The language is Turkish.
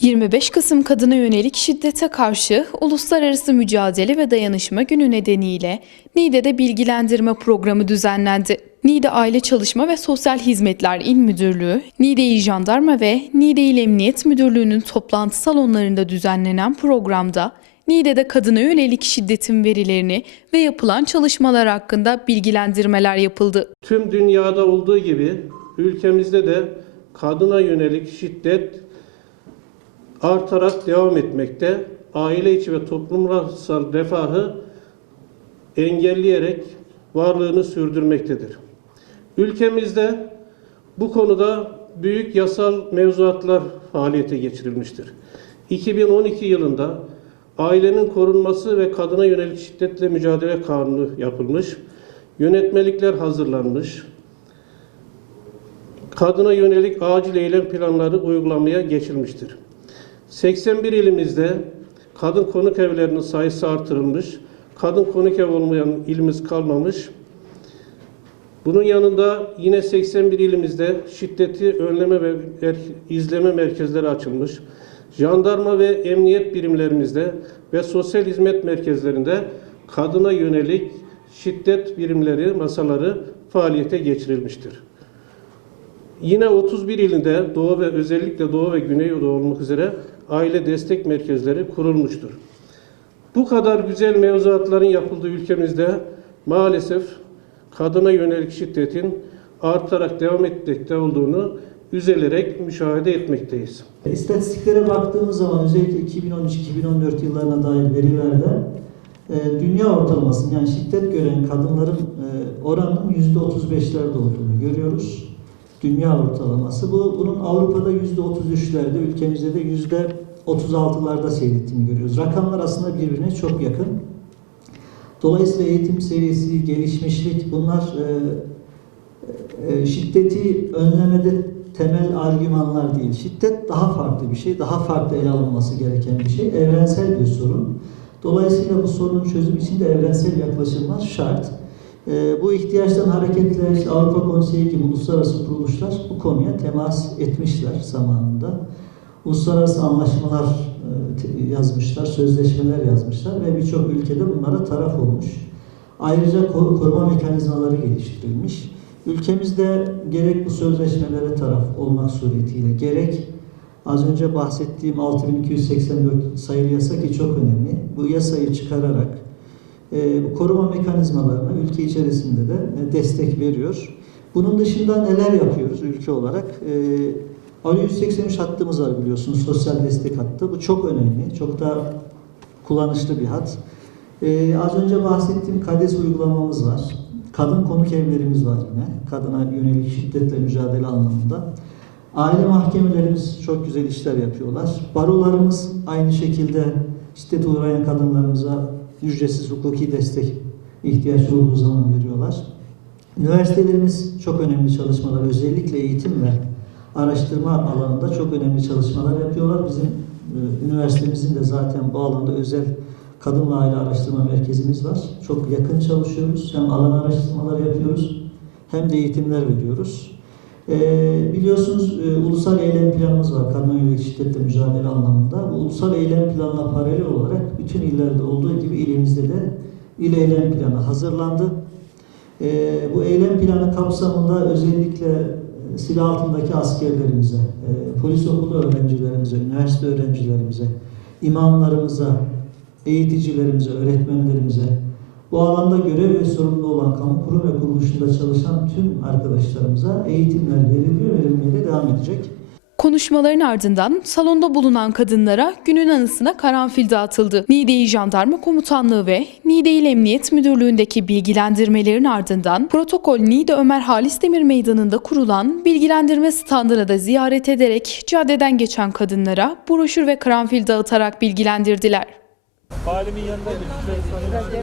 25 Kasım kadına yönelik şiddete karşı Uluslararası Mücadele ve Dayanışma Günü nedeniyle Niğde'de bilgilendirme programı düzenlendi. Niğde Aile Çalışma ve Sosyal Hizmetler İl Müdürlüğü, Niğde İl Jandarma ve Niğde İl Emniyet Müdürlüğü'nün toplantı salonlarında düzenlenen programda Niğde'de kadına yönelik şiddetin verilerini ve yapılan çalışmalar hakkında bilgilendirmeler yapıldı. Tüm dünyada olduğu gibi ülkemizde de kadına yönelik şiddet artarak devam etmekte. Aile içi ve toplumsal refahı engelleyerek varlığını sürdürmektedir. Ülkemizde bu konuda büyük yasal mevzuatlar faaliyete geçirilmiştir. 2012 yılında Ailenin Korunması ve Kadına Yönelik Şiddetle Mücadele Kanunu yapılmış, yönetmelikler hazırlanmış, kadına yönelik acil eylem planları uygulamaya geçilmiştir. 81 ilimizde kadın konuk evlerinin sayısı artırılmış, kadın konuk ev olmayan ilimiz kalmamış. Bunun yanında yine 81 ilimizde şiddeti önleme ve izleme merkezleri açılmış. Jandarma ve emniyet birimlerimizde ve sosyal hizmet merkezlerinde kadına yönelik şiddet birimleri, masaları faaliyete geçirilmiştir. Yine 31 ilinde Doğu ve özellikle Doğu ve Güneydoğu olmak üzere aile destek merkezleri kurulmuştur. Bu kadar güzel mevzuatların yapıldığı ülkemizde maalesef kadına yönelik şiddetin artarak devam etmekte olduğunu üzülerek müşahede etmekteyiz. İstatistiklere baktığımız zaman özellikle 2013-2014 yıllarına dair verilerde e, dünya ortalamasının yani şiddet gören kadınların e, oranının %35'lerde olduğunu görüyoruz. Dünya ortalaması. Bu bunun Avrupa'da %33'lerde, ülkemizde de %36'larda seyrettiğini görüyoruz. Rakamlar aslında birbirine çok yakın. Dolayısıyla eğitim seviyesi, gelişmişlik bunlar e, e, şiddeti önlemede temel argümanlar değil. Şiddet daha farklı bir şey, daha farklı ele alınması gereken bir şey. Evrensel bir sorun. Dolayısıyla bu sorunun çözümü için de evrensel yaklaşımlar şart. E, bu ihtiyaçtan hareketle işte Avrupa Konseyi gibi uluslararası kuruluşlar bu konuya temas etmişler zamanında. Uluslararası anlaşmalar e, yazmışlar, sözleşmeler yazmışlar ve birçok ülkede bunlara taraf olmuş. Ayrıca ko- koruma mekanizmaları geliştirilmiş. Ülkemizde gerek bu sözleşmelere taraf olmak suretiyle gerek az önce bahsettiğim 6284 sayılı yasa ki çok önemli. Bu yasayı çıkararak e, koruma mekanizmalarına ülke içerisinde de e, destek veriyor. Bunun dışında neler yapıyoruz ülke olarak? E, Ali 183 hattımız var biliyorsunuz sosyal destek hattı. Bu çok önemli, çok da kullanışlı bir hat. E, az önce bahsettiğim KADES uygulamamız var. Kadın konuk evlerimiz var yine. Kadına yönelik şiddetle mücadele anlamında. Aile mahkemelerimiz çok güzel işler yapıyorlar. Barolarımız aynı şekilde şiddete uğrayan kadınlarımıza ücretsiz hukuki destek ihtiyaç olduğu zaman veriyorlar. Üniversitelerimiz çok önemli çalışmalar, özellikle eğitim ve araştırma alanında çok önemli çalışmalar yapıyorlar. Bizim e, üniversitemizin de zaten bu alanda özel kadın ve aile araştırma merkezimiz var. Çok yakın çalışıyoruz. Hem alan araştırmaları yapıyoruz hem de eğitimler veriyoruz. Ee, biliyorsunuz e, ulusal eylem planımız var kadına yönelik şiddetle mücadele anlamında. Bu ulusal eylem planına paralel olarak bütün illerde olduğu gibi ilimizde de il eylem planı hazırlandı. Ee, bu eylem planı kapsamında özellikle e, silah altındaki askerlerimize, e, polis okulu öğrencilerimize, üniversite öğrencilerimize, imamlarımıza, eğiticilerimize, öğretmenlerimize, bu alanda görev ve sorumlu olan kamu kurum ve kuruluşunda çalışan tüm arkadaşlarımıza eğitimler veriliyor, verilmeye de devam edecek. Konuşmaların ardından salonda bulunan kadınlara günün anısına karanfil dağıtıldı. Niğde Jandarma Komutanlığı ve Niğde İl Emniyet Müdürlüğü'ndeki bilgilendirmelerin ardından protokol Niğde Ömer Halis Demir Meydanı'nda kurulan bilgilendirme standını da ziyaret ederek caddeden geçen kadınlara broşür ve karanfil dağıtarak bilgilendirdiler. Valimin yanında bir